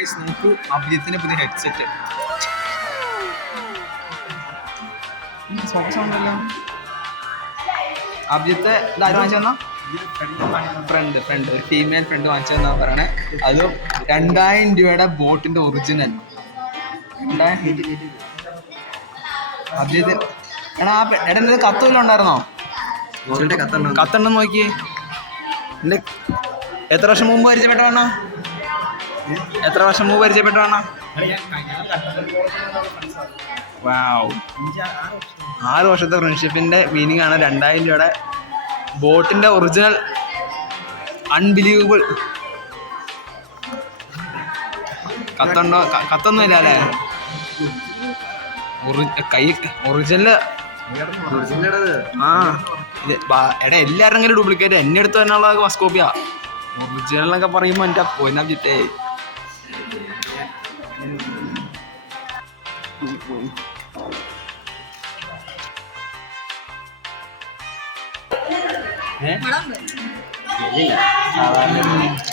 Guys നോക്കൂ, അഭിജിത്തിന്റെ പുതിയ headset. ഉണ്ടല്ലോ അഭിജിത്ത് ഇതാരും വാങ്ങിച്ചെന്നാ ഫ്രണ്ട് ഒരു ഫീമെയിൽ ഫ്രണ്ട് വാങ്ങിച്ചതെന്നാ പറയണേ. അതും 2000 രൂപയുടെ ബോട്ടിന്റെ ഒറിജിനൽ. അഭിജിത്ത് എടാ എടാ കത്തുമില്ല ഉണ്ടായിരുന്നോ? കത്തുണ്ടെന്ന് നോക്കി. എന്റെ എത്ര വർഷം മുമ്പ് പരിചയപ്പെട്ടതാണോ? 6 വർഷത്തെ ഫ്രണ്ട്ഷിപ്പിന്റെ മീനിങ് ആണ് 2000 രൂപയുടെ ബോട്ടിന്റെ ഒറിജിനൽ. അൺബിലീവബിൾ. കത്തുണ്ടോ? കത്തൊന്നുമില്ല അല്ലേ? കൈ ഒറിജിനൽ. എടാ എല്ലാവരും ഡ്യൂപ്ലിക്കേറ്റ്. എന്നെ അടുത്ത് തന്നെയുള്ള മസ്കോപ്പിയ. ഒറിജിനൽ എന്നൊക്കെ പറയുമ്പോ എന്റെ പോയിന്നാ ജിറ്റേ.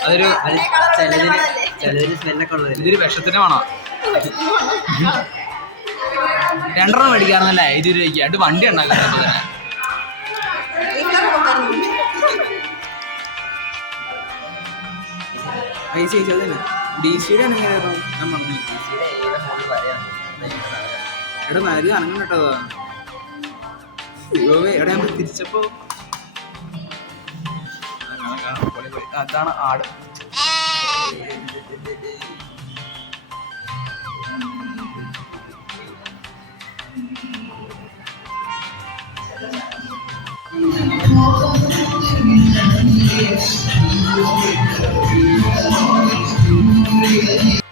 അതൊരു ഇതൊരു വിഷത്തിന് വേണം. 2 മേടിക്കാറുന്നല്ലേ 50 രൂപയ്ക്ക്. എന്നിട്ട് വണ്ടി ഉണ്ടാക്കുന്നത് തന്നെ. DC-യുടെ ഞാൻ പറഞ്ഞു. എടാ നരി അനങ്ങും കേട്ടതാ. എടാ നമ്മൾ തിരിച്ചപ്പോ അതാണ് ആട്.